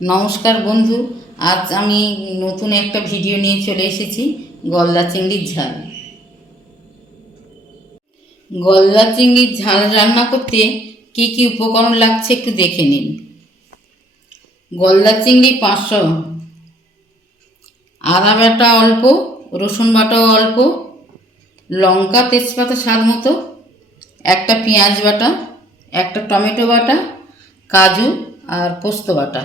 নমস্কার বন্ধু, আজ আমি নতুন একটা ভিডিও নিয়ে চলে এসেছি। গলদা চিংড়ির ঝাল। গলদা চিংড়ির ঝাল রান্না করতে কি কি উপকরণ লাগছে একটু দেখে নিন। গলদা চিংড়ি 500, আদা বাটা অল্প, রসুন বাটাও অল্প, লঙ্কা তেজপাতা স্বাদ মতো, একটা পেঁয়াজ বাটা, একটা টমেটো বাটা, কাজু আর পোস্ত বাটা।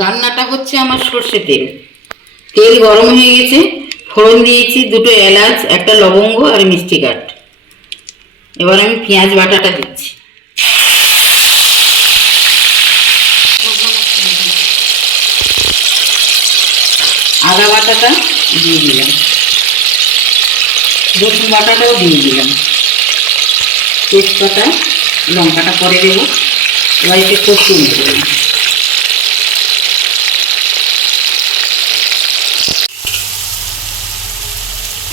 রান্নাটা হচ্ছে আমার সর্ষে তেল। তেল গরম হয়ে গেছে, ফোড়ন দিয়েছি 2টো এলাচ, একটা লবঙ্গ আর মিষ্টি কাঠ। এবার আমি পেঁয়াজ বাটাটা দিচ্ছি। আদা বাটাটা দিয়ে দিলাম, রসুন বাটাটাও দিয়ে দিলাম, তেজপাতা লঙ্কাটা পরে দেবো। এবার একটু কষিয়ে নেব।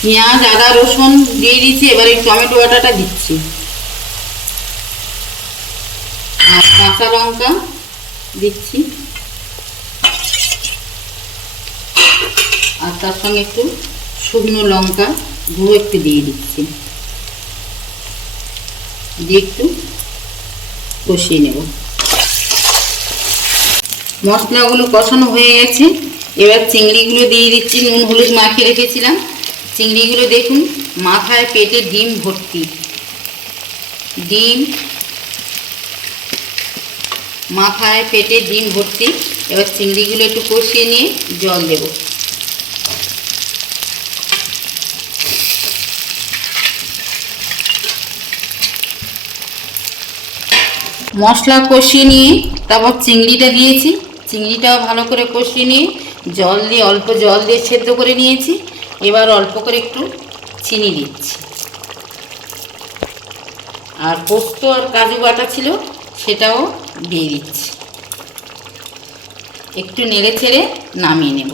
পেঁয়াজ আদা রসুন দিয়ে দিচ্ছি। এবার এই টমেটো বাটাটা দিচ্ছি আর কাঁচা লঙ্কা দিচ্ছি, আর তার সঙ্গে একটু শুকনো লঙ্কা গুঁড়ো একটু দিয়ে দিচ্ছি, দিয়ে একটু কষিয়ে নেব। মশলাগুলো কষানো হয়ে গেছে। এবার চিংড়িগুলো দিয়ে দিচ্ছি। নুন হলুদ মাখিয়ে রেখেছিলাম। চিংড়িগুলো দেখুন, মাথায় পেটে ডিম ভর্তি। মাথায় পেটে ডিম ভর্তি। এবার চিংড়িগুলো একটু কষিয়ে নিয়ে জল দেব। মশলা কষিয়ে নিয়ে তারপর চিংড়িটা দিয়েছি। চিংড়িটাও ভালো করে কষিয়ে নিয়ে জল দিয়ে, অল্প জল দিয়ে সেদ্ধ করে নিয়েছি। এবার অল্প করে একটু চিনি দিচ্ছি, আর পোস্ত আর কাজু বাটা ছিল সেটাও দিয়ে দিচ্ছি। একটু নেড়ে ছেড়ে নামিয়ে নেব।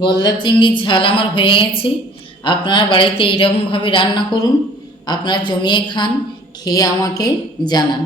গলদা চিংড়ির ঝাল আমার হয়ে গেছে। আপনারা বাড়িতে এইরকমভাবে রান্না করুন, আপনারা জমিয়ে খান, খেয়ে আমাকে জানান।